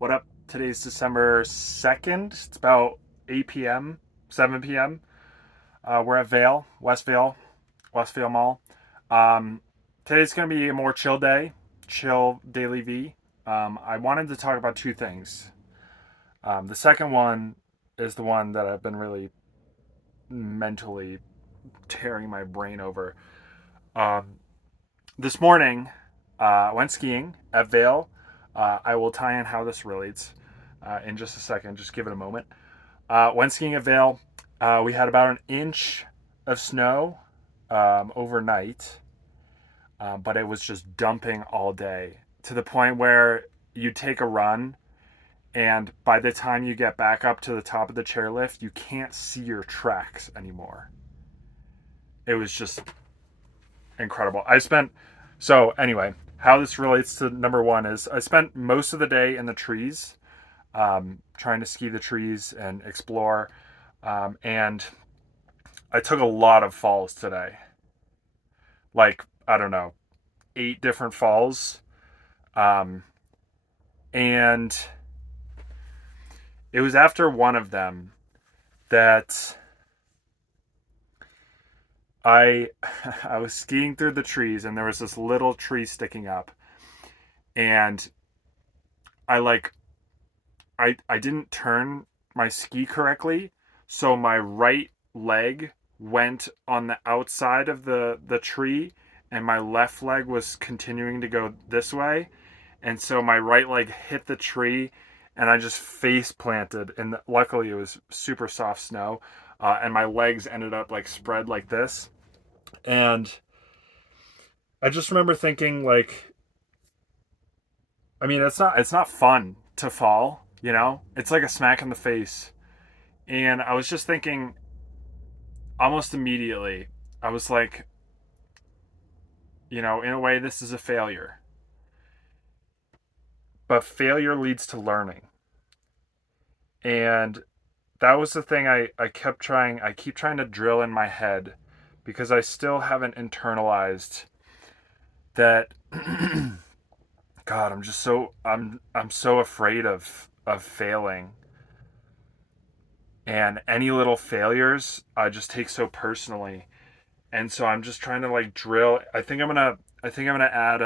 What up? Today's December 2nd. It's about 8 p.m., 7 p.m. We're at Vail, West Vail Mall. Um, Today's going to be a more chill day, chill DailyV. I wanted to talk about two things. The second one is the one that I've been really mentally tearing my brain over. Um, this morning, I went skiing at Vail. I will tie in how this relates in just a second. Just give it a moment. Went skiing at Vail. We had about an inch of snow overnight, but it was just dumping all day to the point where you take a run, and by the time you get back up to the top of the chairlift, you can't see your tracks anymore. It was just incredible. So anyway, how this relates to number one is I spent most of the day in the trees, trying to ski the trees and explore. And I took a lot of falls today. Like, I don't know, 8 different falls. Um, and it was after one of them that I I was skiing through the trees and there was this little tree sticking up. And I like I didn't turn my ski correctly, so my right leg went on the outside of the tree, and my left leg was continuing to go this way, and so my right leg hit the tree, and I just face planted. And luckily, it was super soft snow, and my legs ended up like spread like this. And I just remember thinking like, I mean, it's not fun to fall, you know? It's like a smack in the face. And I was just thinking almost immediately, I was like, in a way, this is a failure. But failure leads to learning. And that was the thing I keep trying to drill in my head because I still haven't internalized that. God, I'm so afraid of failing. And any little failures I just take so personally. And so I'm just trying to like drill. I think I'm gonna add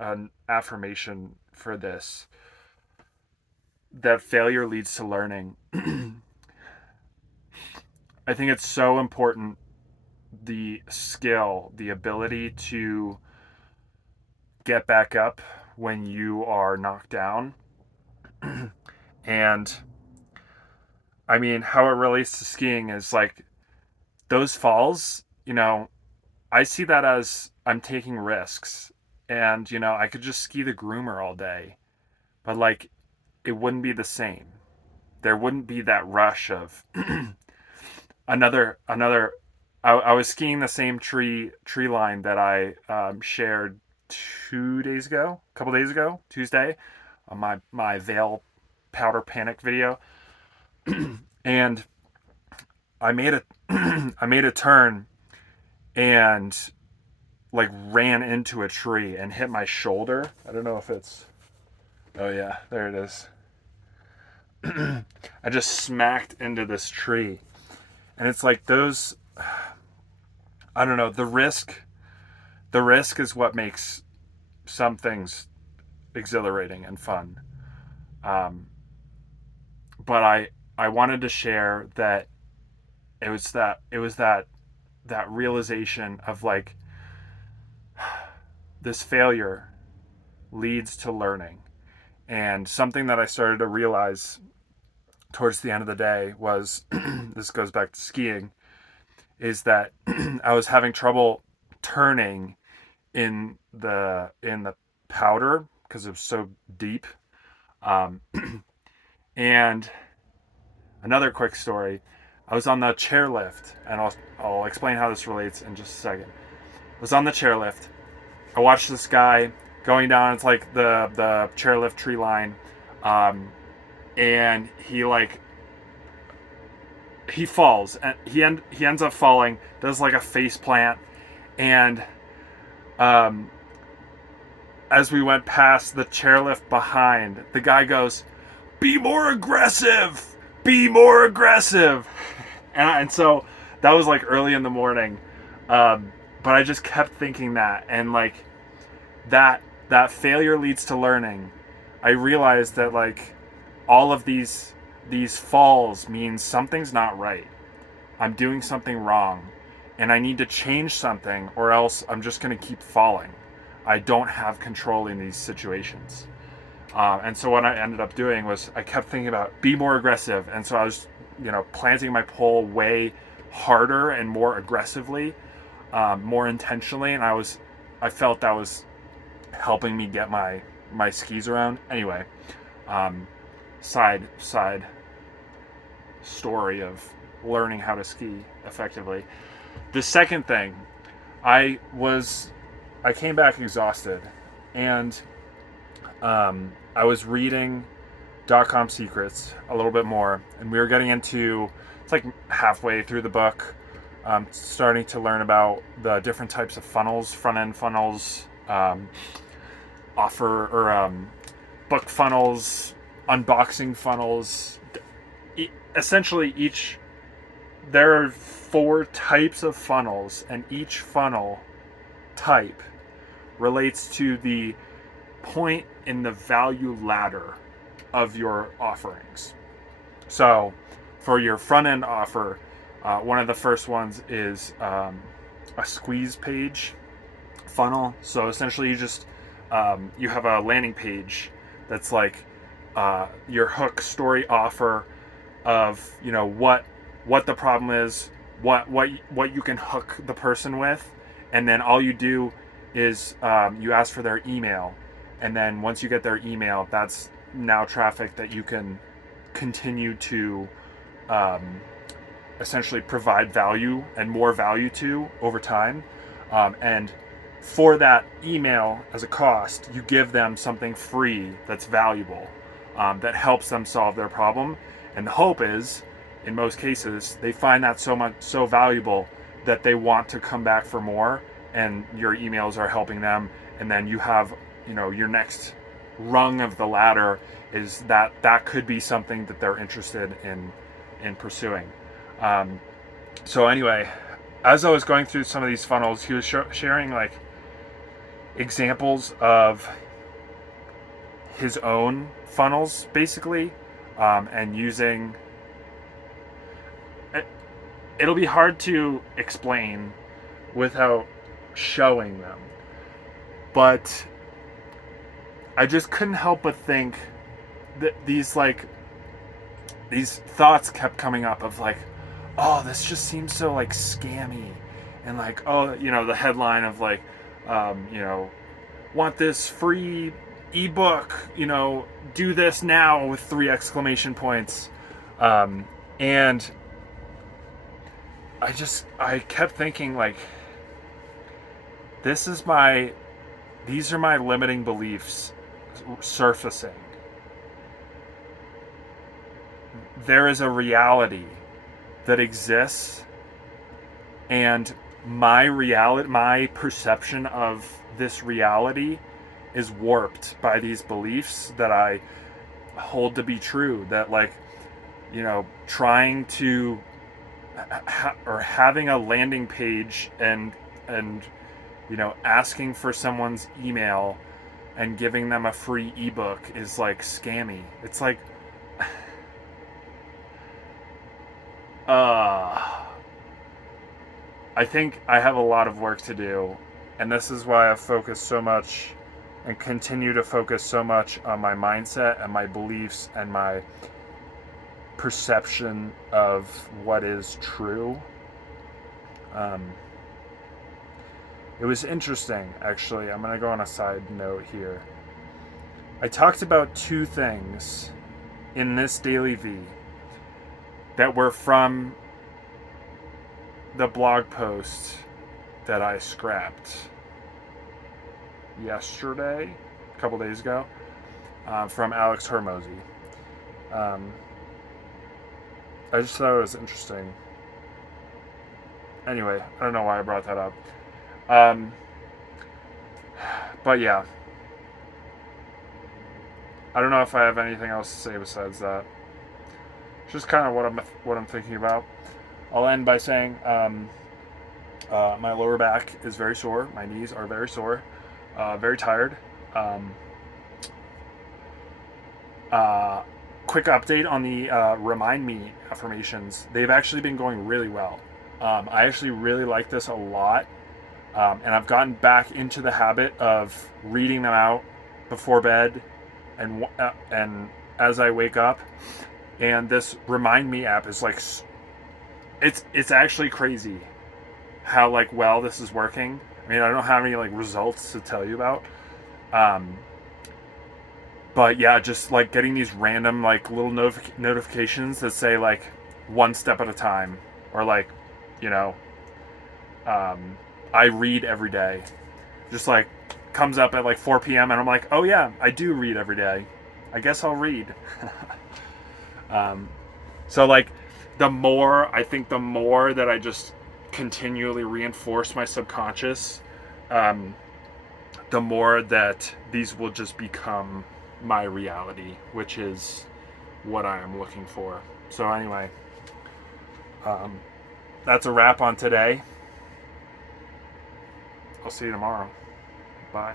an affirmation for this, that failure leads to learning. I think it's so important, the skill, the ability to get back up when you are knocked down. And I mean, how it relates to skiing is like those falls, I see that as I'm taking risks. And, I could just ski the groomer all day, but like it wouldn't be the same. There wouldn't be that rush of another. I was skiing the same tree line that I shared 2 days ago, a couple days ago, Tuesday, on my Vail powder panic video. And I made a I made a turn and like ran into a tree and hit my shoulder. I don't know if it's. Oh yeah, there it is. I just smacked into this tree. And it's like those. I don't know, the risk is what makes some things exhilarating and fun. Um, but I wanted to share that it was that realization of like this failure leads to learning. And something that I started to realize towards the end of the day was this goes back to skiing, is that I was having trouble turning in the powder because it was so deep. Um, and another quick story: I was on the chairlift, and I'll explain how this relates in just a second. I was on the chairlift. I watched this guy going down. It's like the chairlift tree line, um, and he falls, and he ends up falling. Does like a face plant, and um, as we went past the chairlift behind, the guy goes, "Be more aggressive! Be more aggressive!" And so that was like early in the morning. But I just kept thinking that, and like that failure leads to learning. I realized that like all of these falls means something's not right. I'm doing something wrong, and I need to change something, or else I'm just going to keep falling. I don't have control in these situations. And so what I ended up doing was I kept thinking about be more aggressive, and so I was, planting my pole way harder and more aggressively, more intentionally, and I felt that was helping me get my skis around. Anyway, um, side story of learning how to ski effectively. The second thing, I was I came back exhausted, and I was reading Dotcom Secrets a little bit more, and we were getting into it's like halfway through the book, starting to learn about the different types of funnels, front end funnels, offer or book funnels, unboxing funnels. Essentially, there are 4 types of funnels, and each funnel type relates to the point in the value ladder of your offerings. So, for your front end offer, one of the first ones is a squeeze page funnel. So essentially, you have a landing page that's like your hook story offer of what the problem is, what you can hook the person with, and then all you do is you ask for their email, and then once you get their email, that's now traffic that you can continue to essentially provide value and more value to over time, and for that email as a cost, you give them something free that's valuable, that helps them solve their problem. And the hope is, in most cases, they find that so valuable that they want to come back for more, and your emails are helping them. And then you have, your next rung of the ladder is that could be something that they're interested in pursuing. So anyway, as I was going through some of these funnels, he was sharing like examples of his own funnels, basically, and using it. It'll be hard to explain without showing them, but I just couldn't help but think that these thoughts kept coming up of like, oh, this just seems so like scammy, and like, oh, the headline of like, want this free ebook, do this now with 3 exclamation points. And I kept thinking like, these are my limiting beliefs surfacing. There is a reality that exists, and my perception of this reality is warped by these beliefs that I hold to be true. That like, trying to or having a landing page and asking for someone's email and giving them a free ebook is like scammy. It's like I think I have a lot of work to do, and this is why I've focused so much and continue to focus so much on my mindset and my beliefs and my perception of what is true. It was interesting, actually. I'm going to go on a side note here. I talked about 2 things in this DailyV that were from the blog post that I scrapped yesterday, a couple days ago, from Alex Hormozy. I just thought it was interesting. Anyway, I don't know why I brought that up. But yeah, I don't know if I have anything else to say besides that. It's just kind of what I'm thinking about. I'll end by saying my lower back is very sore. My knees are very sore. Very tired. Um, Quick update on the Remind Me affirmations. They've actually been going really well. I actually really like this a lot. And I've gotten back into the habit of reading them out before bed and as I wake up. And this Remind Me app is like, it's actually crazy how like well this is working. I mean, I don't have any like results to tell you about. Um, but yeah, just like getting these random like little notifications that say like one step at a time, or like, you know, um, I read every day. Just like comes up at like 4 p.m. and I'm like, oh yeah, I do read every day. I guess I'll read. um, so like the more that I just continually reinforce my subconscious, um, the more that these will just become my reality, which is what I am looking for. So anyway, um, that's a wrap on today. I'll see you tomorrow. Bye.